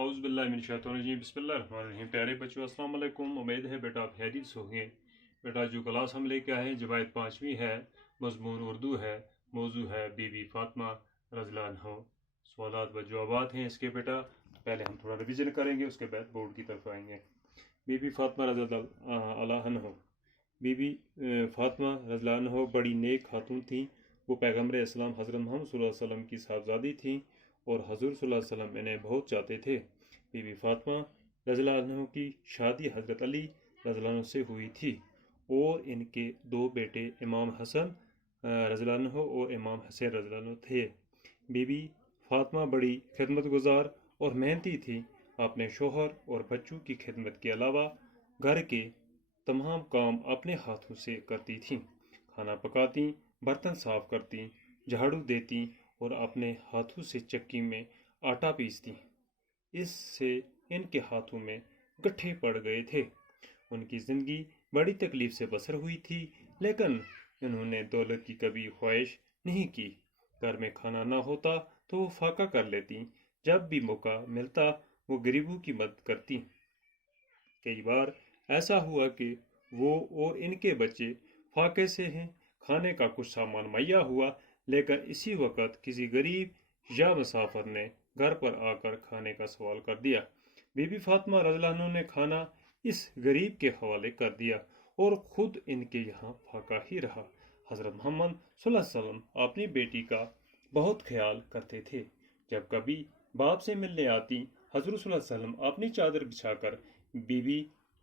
اعوذ باللہ من الشیطان الرجیم بسم اللہ الرحمن الرحیم۔ پیارے بچوں السلام علیکم، امید ہے بیٹا آپ خیریت سے ہوں گے۔ بیٹا جو کلاس ہم لے کے آئے ہیں جماعت 5ویں ہے، مضمون اردو ہے، موضوع ہے بی بی فاطمہ رضی اللہ عنہا۔ سوالات و جوابات ہیں اس کے بیٹا، پہلے ہم تھوڑا ریویژن کریں گے، اس کے بعد بورڈ کی طرف آئیں گے۔ بی بی فاطمہ رضی اللہ عنہا، بی بی فاطمہ رضی اللہ عنہا بڑی نیک خاتون تھیں۔ وہ پیغمبر اسلام حضرت محمد صلی اللہ علیہ وسلم کی صاحبزادی تھیں اور حضور صلی اللہ علیہ وسلم انہیں بہت چاہتے تھے۔ بی بی فاطمہ رضی اللہ عنہ کی شادی حضرت علی رضی اللہ عنہ سے ہوئی تھی اور ان کے دو بیٹے امام حسن رضی اللہ عنہ اور امام حسین رضی اللہ عنہ تھے۔ بی بی فاطمہ بڑی خدمت گزار اور محنتی تھی۔ اپنے شوہر اور بچوں کی خدمت کے علاوہ گھر کے تمام کام اپنے ہاتھوں سے کرتی تھیں۔ کھانا پکاتی، برتن صاف کرتی، جھاڑو دیتی اور اپنے ہاتھوں سے چکی میں آٹا پیستی۔ اس سے ان کے ہاتھوں میں گٹھے پڑ گئے تھے۔ ان کی زندگی بڑی تکلیف سے بسر ہوئی تھی، لیکن انہوں نے دولت کی کبھی خواہش نہیں کی۔ گھر میں کھانا نہ ہوتا تو وہ فاقہ کر لیتی۔ جب بھی موقع ملتا وہ غریبوں کی مدد کرتی۔ کئی بار ایسا ہوا کہ وہ اور ان کے بچے فاقے سے ہیں۔ کھانے کا کچھ سامان مہیا ہوا، لیکن اسی وقت کسی غریب یا مسافر نے گھر پر آ کر کھانے کا سوال کر دیا۔ بی بی فاطمہ رضی اللہ عنہ نے کھانا اس غریب کے حوالے کر دیا اور خود ان کے یہاں فاقہ ہی رہا۔ حضرت محمد صلی اللہ علیہ وسلم اپنی بیٹی کا بہت خیال کرتے تھے۔ جب کبھی باپ سے ملنے آتی، حضور صلی اللہ علیہ وسلم اپنی چادر بچھا کر بی بی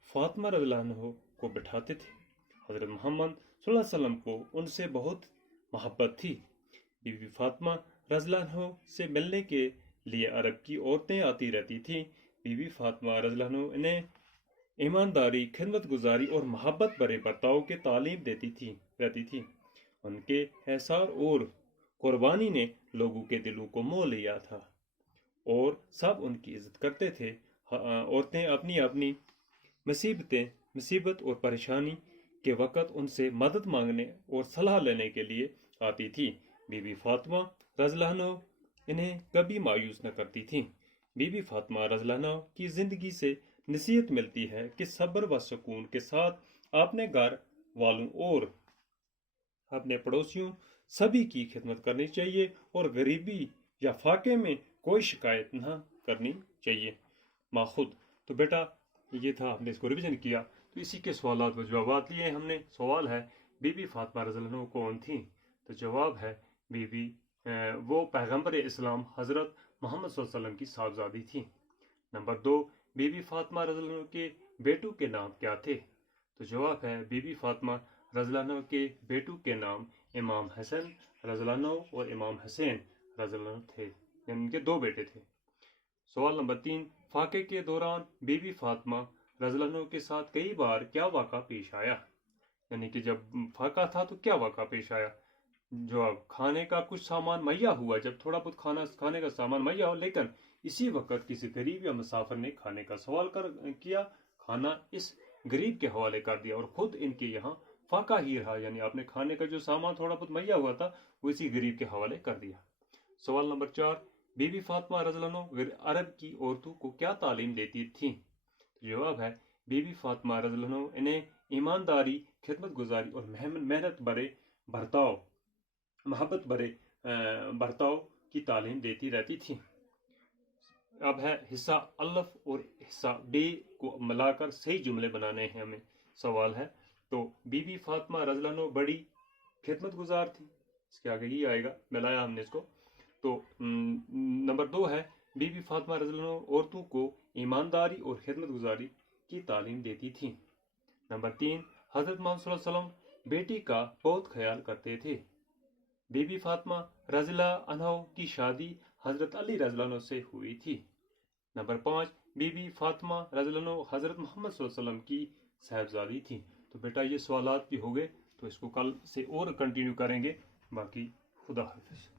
فاطمہ رضی اللہ عنہ کو بٹھاتے تھے۔ حضرت محمد صلی اللہ علیہ وسلم کو ان سے بہت محبت تھی۔ بی بی فاطمہ رضی اللہ عنہ سے ملنے کے لیے عرب کی عورتیں آتی رہتی تھیں۔ بی بی فاطمہ رضی اللہ عنہ انہیں ایمانداری، خدمت گزاری اور محبت بھرے برتاؤ کی تعلیم رہتی تھی۔ ان کے احسار اور قربانی نے لوگوں کے دلوں کو موہ لیا تھا اور سب ان کی عزت کرتے تھے۔ عورتیں اپنی اپنی مصیبت اور پریشانی کے وقت ان سے مدد مانگنے اور صلاح لینے کے لیے آتی تھی۔ بی بی فاطمہ رضی اللہ عنہ انہیں کبھی مایوس نہ کرتی تھیں۔ بی بی فاطمہ رضی اللہ عنہ کی زندگی سے نصیحت ملتی ہے کہ صبر و سکون کے ساتھ اپنے گھر والوں اور اپنے پڑوسیوں سبھی کی خدمت کرنی چاہیے اور غریبی یا فاقے میں کوئی شکایت نہ کرنی چاہیے۔ ماخود تو بیٹا یہ تھا، ہم نے اس کو ریویژن کیا، تو اسی کے سوالات و جوابات لیے ہم نے۔ سوال ہے بی بی فاطمہ رضی اللہ عنہ کون تھیں؟ تو جواب ہے وہ پیغمبر اسلام حضرت محمد صلی اللہ علیہ وسلم کی صاحبزادی تھی۔ نمبر 2، بی بی فاطمہ رضی اللہ عنہ کے بیٹوں کے نام کیا تھے؟ تو جواب ہے بی بی فاطمہ رضی اللہ عنہ کے بیٹوں کے نام امام حسن رضی اللہ عنہ اور امام حسین رضی اللہ عنہ تھے، یعنی ان کے دو بیٹے تھے۔ سوال نمبر 3، فاقے کے دوران بی بی فاطمہ رضی اللہ عنہ کے ساتھ کئی بار کیا واقعہ پیش آیا؟ یعنی کہ جب فاقہ تھا تو کیا واقعہ پیش آیا؟ جواب، کھانے کا کچھ سامان مہیا ہوا، جب تھوڑا بہت کھانے کا سامان مہیا ہو، لیکن اسی وقت کسی غریب یا مسافر نے کھانے کا سوال کیا، کھانا اس غریب کے حوالے کر دیا اور خود ان کے یہاں فاقہ ہی رہا، یعنی آپ نے کھانے کا جو سامان تھوڑا بہت مہیا ہوا تھا وہ اسی غریب کے حوالے کر دیا۔ سوال نمبر 4، بی بی فاطمہ رضی اللہ عنہ عرب کی عورتوں کو کیا تعلیم دیتی تھیں؟ جواب ہے بی بی فاطمہ رضی اللہ عنہ انہیں ایمانداری، خدمت گزاری اور محنت بھرے برتاؤ، محبت بھرے برتاؤ کی تعلیم دیتی رہتی تھی۔ اب ہے حصہ الف اور حصہ بے کو ملا کر صحیح جملے بنانے ہیں ہمیں۔ سوال ہے تو بی بی فاطمہ رضی اللہ عنہ بڑی خدمت گزار تھی، اس کے آگے ہی آئے گا، ملایا ہم نے اس کو۔ تو نمبر 2 ہے بی بی فاطمہ رضی اللہ عنہ عورتوں کو ایمانداری اور خدمت گزاری کی تعلیم دیتی تھی۔ نمبر 3، حضرت محمد صلی اللہ علیہ وسلم بیٹی کا بہت خیال کرتے تھے۔ بی بی فاطمہ رضی اللہ عنہ کی شادی حضرت علی رضی اللہ عنہ سے ہوئی تھی۔ نمبر 5، بی بی فاطمہ رضی اللہ عنہ حضرت محمد صلی اللہ علیہ وسلم کی صاحبزادی تھی۔ تو بیٹا یہ سوالات بھی ہو گئے، تو اس کو کل سے اور کنٹینیو کریں گے۔ باقی خدا حافظ۔